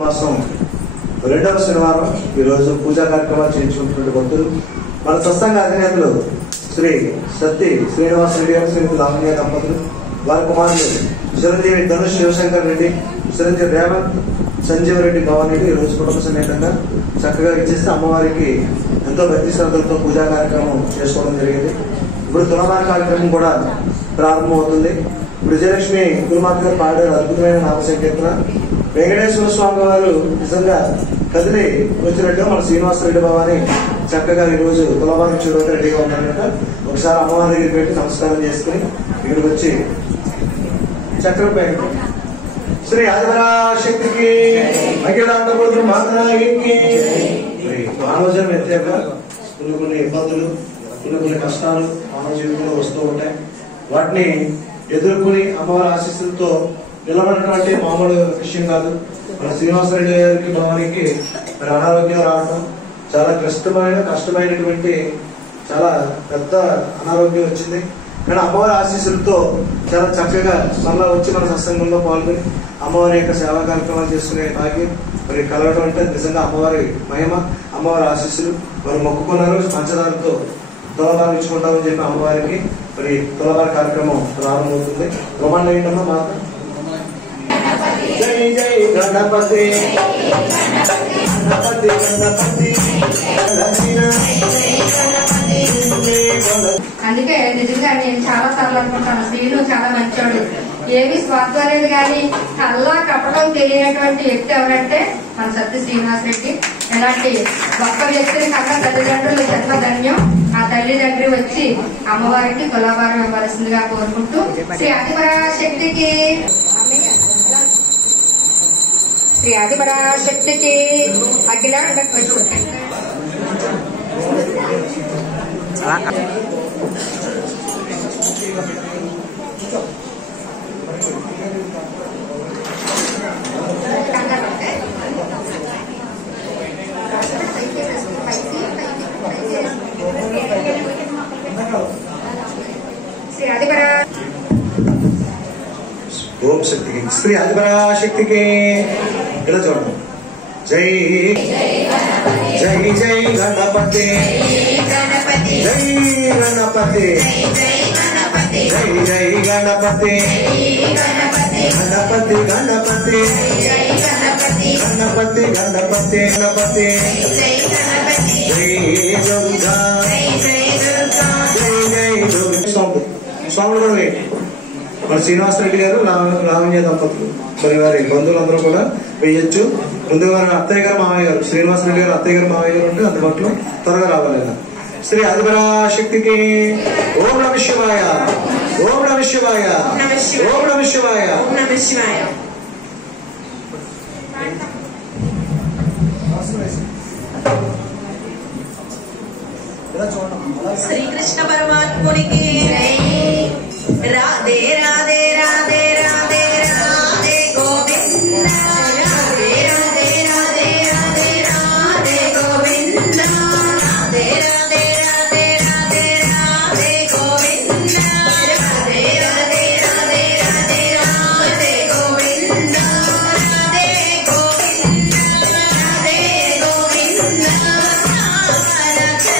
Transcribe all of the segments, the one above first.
మాసం రెండవ శనివారం ఈరోజు పూజా కార్యక్రమాలు చేయించుకుంటున్న భక్తులు మన సత్సంగ అధినేతలు శ్రీ సత్తి శ్రీనివాస రెడ్డి గారు, శ్రీమతి లావణ్య దంపతులు, వారి కుమారులు చిరంజీవి ధనుష్ శివశంకర్ రెడ్డి, చిరంజీవి రేవంత్ సంజీవ్ రెడ్డి భవన్ రెడ్డి ఈ రోజు కుటుంబ సమేతంగా చక్కగా ఇచ్చేస్తే అమ్మవారికి ఎంతో భక్తి శ్రద్ధలతో పూజా కార్యక్రమం చేసుకోవడం జరిగింది. ఇప్పుడు తులమాన కార్యక్రమం కూడా ప్రారంభమవుతుంది. ఇప్పుడు విజయలక్ష్మి గురుమాత గారు పాడారు అద్భుతమైన నామ సంకీర్తన. వెంకటేశ్వర స్వామి వారు నిజంగా కదిలి వచ్చినట్టుగా మన శ్రీనివాసరెడ్డి భవాని చక్కగా ఈ రోజు తులమానం చూడడానికి రెడీగా ఉన్నారు కనుక ఒకసారి అమ్మవారి దగ్గరికి పెట్టి నమస్కారం చేసుకుని ఇక్కడికి వచ్చి చక్రం శ్రీ ఆదిపరాశక్తికి అఖిలాండబోధు మాతాకి ఆలోచన వ్యత్యాక కొన్ని ఇబ్బందులు కొన్ని కష్టాలు మానవ జీవితంలో వస్తూ ఉంటాయి. వాటిని ఎదుర్కొని అమ్మవారి ఆశీస్సులతో నిలబడటం అంటే మామూలు విషయం కాదు. మన శ్రీనివాసరెడ్డి గారికి భవానికి మరి అనారోగ్యం రావడం చాలా కష్టమైనటువంటి చాలా పెద్ద అనారోగ్యం వచ్చింది. కానీ అమ్మవారి ఆశీస్సులతో చాలా చక్కగా మళ్ళా వచ్చి మన సత్సంగంలో పాల్గొని అమ్మవారి యొక్క సేవా కార్యక్రమాలు చేసుకునే భాగ్యం మరి కలగడం అంటే నిజంగా అమ్మవారి మహిమ, అమ్మవారి ఆశీస్సులు. మరి మొక్కుకున్నారు పంచదారతో తులభారం ఇచ్చుకుంటామని చెప్పి అమ్మవారికి మరి తులభార కార్యక్రమం ప్రారంభమవుతుంది. ప్రమాణం ఏంటమ్మా మాట జై జై గణపతి గణపతి గణపతి. అందుకే నిజంగా నేను చాలా సార్లు అనుకుంటాను, శ్రీను చాలా మంచోడు, ఏమి స్వార్థం లేదు, కానీ కల్లా కప్పడం తెలియనటువంటి వ్యక్తి ఎవరంటే మన సత్య శ్రీనివాసరెడ్డి. ఇలాంటి గొప్ప వ్యక్తిని కన్నా తల్లిదండ్రులు జన్మ ధన్యం. ఆ తల్లిదండ్రి వచ్చి అమ్మవారికి తులాభారం ఇవ్వాల్సిందిగా కోరుకుంటూ శ్రీ ఆదిపరాశక్తికి అఖిలాండ ఓం శక్తికి శ్రీ ఆదిపరాశక్తికి ఇలా చూడండి. జై జై జై గణపతి జై గణపతి జై జై గణపతి గణపతి గణపతి గణపతి గణపతి గణపతి జై దుర్గా జై జై దుర్గా. స్వాములు కూడా వేయండి. మన శ్రీనివాసరెడ్డి గారు, లావణ్య దంపతులు మరి వారి బంధువులందరూ కూడా వేయొచ్చు. ముందుగా వారి అత్తయ్య గారు మామయ్య గారు, శ్రీనివాసరెడ్డి గారు అత్తయ్య గారు మామయ్య గారు ఉంటే అందుబాటులో త్వరగా రావాలి. శ్రీ ఆదిపరాశక్తికి ఓం నమః శివాయ ఓం నమః శివాయ ఓం నమః శివాయ. శ్రీకృష్ణ పరమాత్మునికి రాధే రాధే రాధే రాధే రాధే గోవింద రాధే రాధే రాధే రాధే రాధే గోవింద రాధే రాధే రాధే రాధే రాధే గోవింద రాధే రాధే రాధే రాధే రాధే గోవింద రాధే గోవింద రాధే గోవింద. రాధే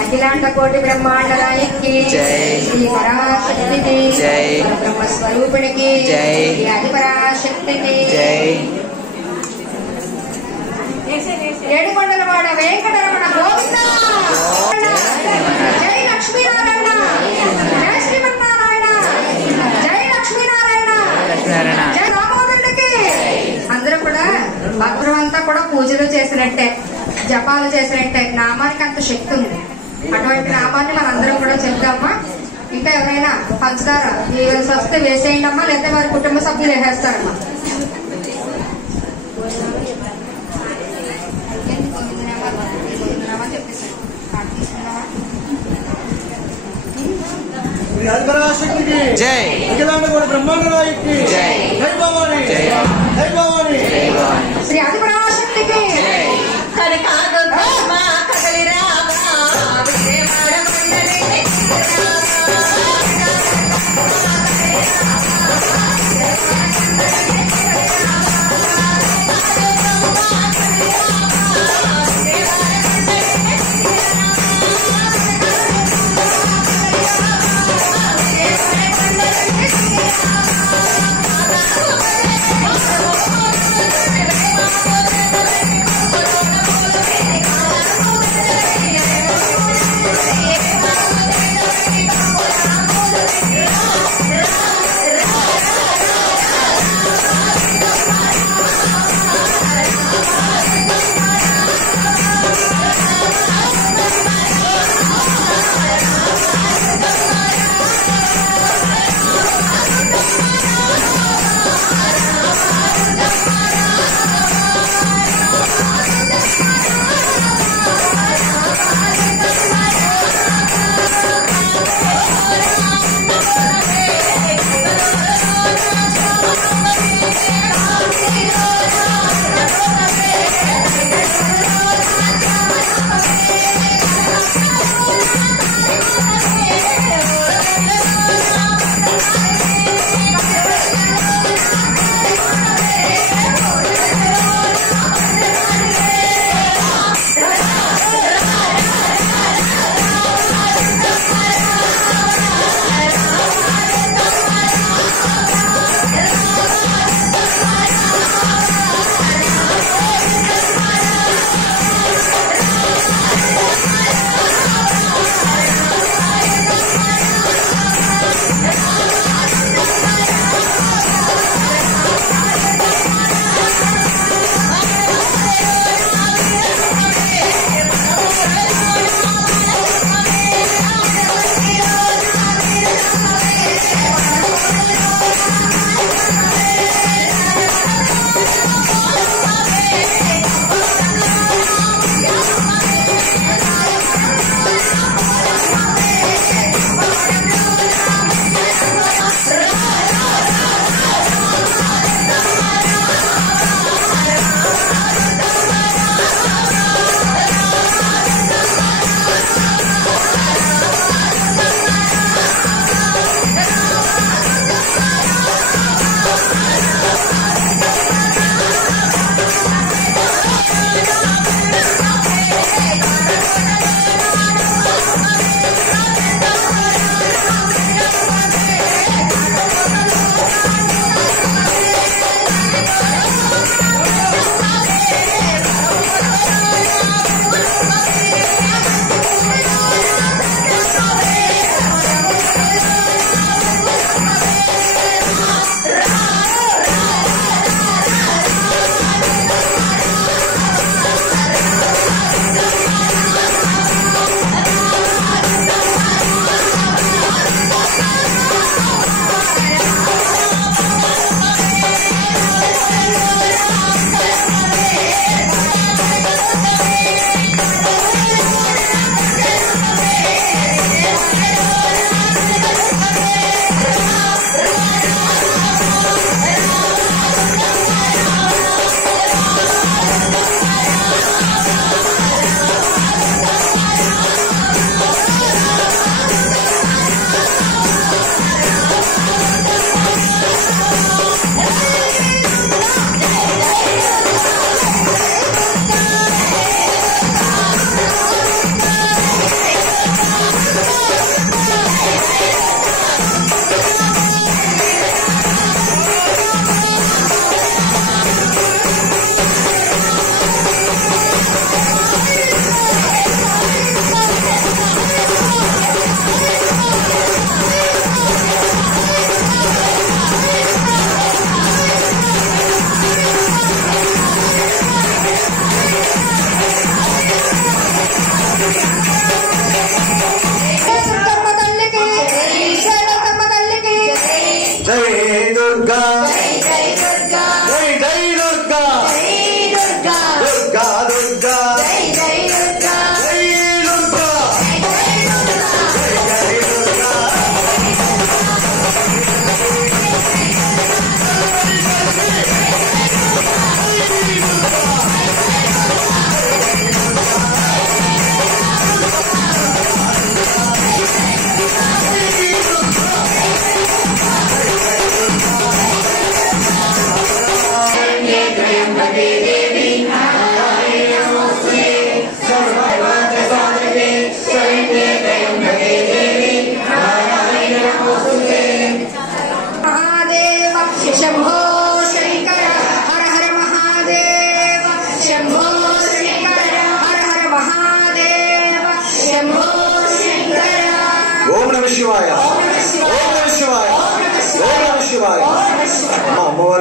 అఖిలాండ కోటి బ్రహ్మాండ నాయకి శ్రీ పరాశక్తికి బ్రహ్మ స్వరూపిణికి ఆది పరాశక్తికి ఏడుకొండలవాడ వెంకటరమణ గోవింద జై లక్ష్మీనారాయణ జై శ్రీమన్నారాయణ జై లక్ష్మీనారాయణ జై రామోదరుడికి. అందరూ కూడా భక్తులు అంతా కూడా పూజలు చేసినట్టే, జపాలు చేసినట్టే. నామానికి అంత శక్తి ఉంది. అటువంటి నామాన్ని మనందరం కూడా చెప్తామా. ఇంకా ఎవరైనా పంచదార వేయాల్సి వస్తే వేసేయండి అమ్మా, లేకపోతే వారి కుటుంబ సభ్యులు వేసేస్తారమ్మా. జై అఖిలాండ కోటి బ్రహ్మాండ నాయకి జై భవాని జై భవాని శ్రీ ఆది పరాశక్తికి కనకాదుర్గమ్మ కదలి రామా విజయవాడ మండలి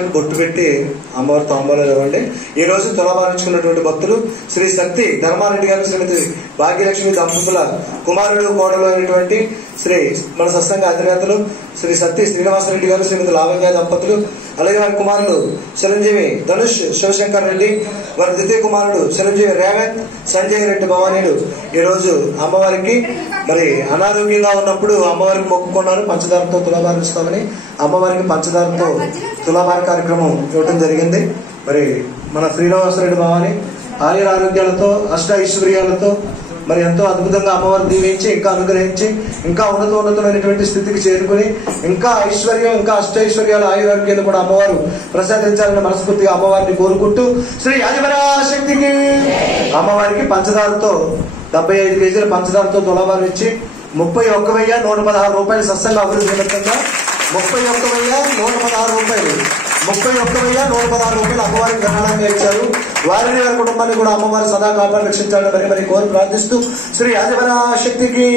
అమ్మవారికి బొట్టు పెట్టి అమ్మవారి తాంబూలాలు ఇవ్వండి. ఈ రోజు తులాభారించుకున్నటువంటి భక్తులు శ్రీ శక్తి ధర్మారెడ్డి గారు, శ్రీమతి భాగ్యలక్ష్మి దంపతుల కుమారుడు కోడలు అయినటువంటి శ్రీ మన సత్సంగ అధినేతలు శ్రీ సత్తి శ్రీనివాసరెడ్డి గారు, శ్రీమతి లావణ్య దంపతులు, అలాగే వారి కుమారులు చిరంజీవి ధనుష్ శివశంకర్ రెడ్డి, వారి ద్వితీయ కుమారుడు చిరంజీవి రేవంత్ సంజయ్ రెడ్డి భవానీలు ఈ రోజు అమ్మవారికి మరి అనారోగ్యంగా ఉన్నప్పుడు అమ్మవారికి మొక్కుకున్నారు పంచదారతో తులాభారం ఇస్తామని. అమ్మవారికి పంచదారతో తులాభార కార్యక్రమం ఇవ్వడం జరిగింది. మరి మన శ్రీనివాసరెడ్డి భవాని ఆయుర ఆరోగ్యాలతో అష్ట ఐశ్వర్యాలతో మరి ఎంతో అద్భుతంగా అమ్మవారు దీవించి ఇంకా అనుగ్రహించి ఇంకా ఉన్నతమైనటువంటి స్థితికి చేరుకుని ఇంకా ఐశ్వర్యం ఇంకా అష్టైశ్వర్యాల ఆయురారోగ్యాలు కూడా అమ్మవారు ప్రసాదించాలని మనస్ఫూర్తిగా అమ్మవారిని కోరుకుంటూ శ్రీ ఆదిపరాశక్తికి అమ్మవారికి పంచదారతో 75 కేజీల పంచదారతో తులాభారం ఇచ్చి 31,116 రూపాయలు సత్సంగ అభివృద్ధి నిమిత్తంగా 31,116 రూపాయలు 31,116 రూపాయలు అమ్మవారికి ధనాలంగా ఇచ్చారు. వారిని వారి కుటుంబాన్ని కూడా అమ్మవారి సదా కాపాడి రక్షించాలని మరి కోరి ప్రార్థిస్తూ శ్రీ ఆదిపరాశక్తికి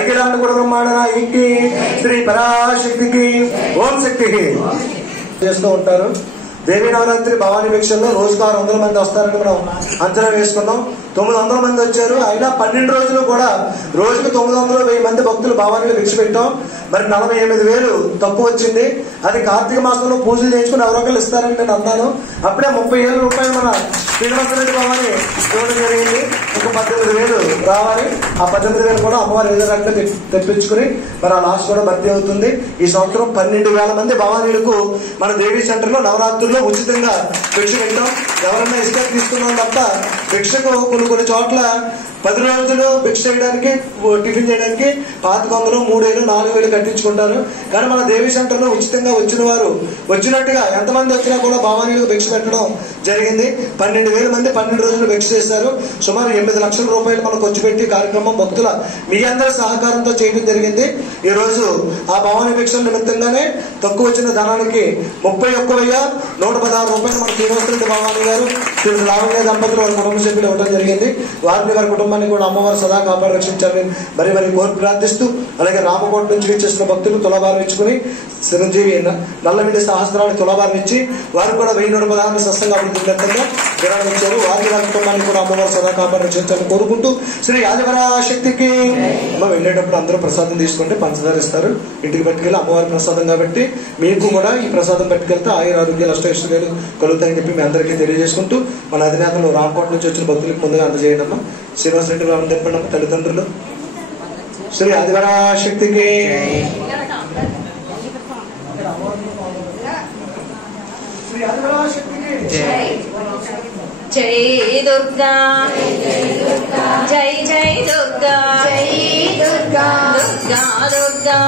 అఖిలాండ గుణ బ్రహ్మాండ నాయకి శ్రీ పరాశక్తికి ఓం శక్తి చేస్తూ ఉంటారు. దేవీ నవరాత్రి భవానీ భిక్షల్లో రోజుకు 600 మంది వస్తారని మనం అంచనా వేసుకున్నాం. 900 మంది వచ్చారు. అయినా 12 రోజులు కూడా రోజుకు 900-1000 మంది భక్తులు భవానీలు భిక్ష పెట్టాం. మరి 48,000 తక్కువ వచ్చింది. అది కార్తీక మాసంలో పూజలు చేయించుకుని ఎవరొకరు ఇస్తారని నేను అన్నాను. అప్పుడే 30,000 రూపాయలు మన శ్రీనివాసరెడ్డి భవాని ఇవ్వడం జరిగింది. ఒక 18,000 రావాలి. ఆ 18,000 కూడా అమ్మవారి విధానంగా తెప్పించుకుని మరి ఆ లాస్ట్ కూడా భర్తీ అవుతుంది. ఈ సంవత్సరం 12,000 మంది భవానీలకు మన దేవీ సెంటర్ లో నవరాత్రుల్లో ఉచితంగా భిక్ష పెట్టాం. ఎవరన్నా ఇస్తే తీసుకున్నాం తప్ప భిక్షకు కొన్ని చోట్ల 10 రోజులు భిక్ష చేయడానికి టిఫిన్ చేయడానికి 500, 3,000, 4,000 కట్టించుకుంటారు. కానీ మన దేవీ సెంటర్ లో ఉచితంగా వచ్చిన వారు వచ్చినట్టుగా ఎంతమంది వచ్చినా కూడా భవానీలకు భిక్ష పెట్టడం జరిగింది. 12,000 మంది 12 రోజులు భిక్ష చేశారు. సుమారు 8 లక్షల రూపాయలు మనకు ఖర్చు పెట్టి కార్యక్రమం భక్తుల మీ అందరి సహకారంతో చేయడం జరిగింది. ఈ రోజు ఆ భవానీ భిక్ష నిమిత్తంగానే తక్కువ వచ్చిన ధనానికి 31,116 రూపాయలు మన శ్రీనివాసరెడ్డి భవానీ గారు, శ్రీ లావణ్య దంపతులు వారి కుటుంబ సభ్యులు ఇవ్వడం జరిగింది. వారిని వారి కుటుంబాన్ని కూడా అమ్మవారు సదా కాపాడి రక్షించాలని మరి కోరి ప్రార్థిస్తూ అలాగే రామకోట నుంచి విచ్చేసిన భక్తులు తులాభారం ఇచ్చుకుని చిరంజీవి నల్లమిడి సహస్రాన్ని తులాభారం ఇచ్చి వారు కూడా 1,116 సత్సంగ అభివృద్ధి విరాళం ఇచ్చారు. వారి వారి కుటుంబాన్ని కూడా అమ్మవారు సదా కాపాడి రక్షించాలని కోరుకుంటూ శ్రీ ఆదిపరాశక్తికి వెళ్ళేటప్పుడు అందరూ ప్రసాదం తీసుకుంటే పంచదార ఇస్తారు. ఇంటికి పట్టుకెళ్ళి అమ్మవారి ప్రసాదం కాబట్టి మీకు కూడా ఈ ప్రసాదం పట్టుకెళ్తే ఆయుర ఆరోగ్యాలు అష్టైశ్వర్యాలు కలుగుతాయని చెప్పి మీ అందరికీ తెలియజేసుకుంటూ మన అధినేతలు రామకోట నుంచి వచ్చిన భక్తులకు ముందుగా అందజేయండి అమ్మా. శ్రీనివాసరెడ్డి రామని తెప్పండి అమ్మ తల్లిదండ్రులు. శ్రీ ఆదిపరాశక్తికి జై దుర్గా జై జై దుర్గా దుర్గా దుర్గా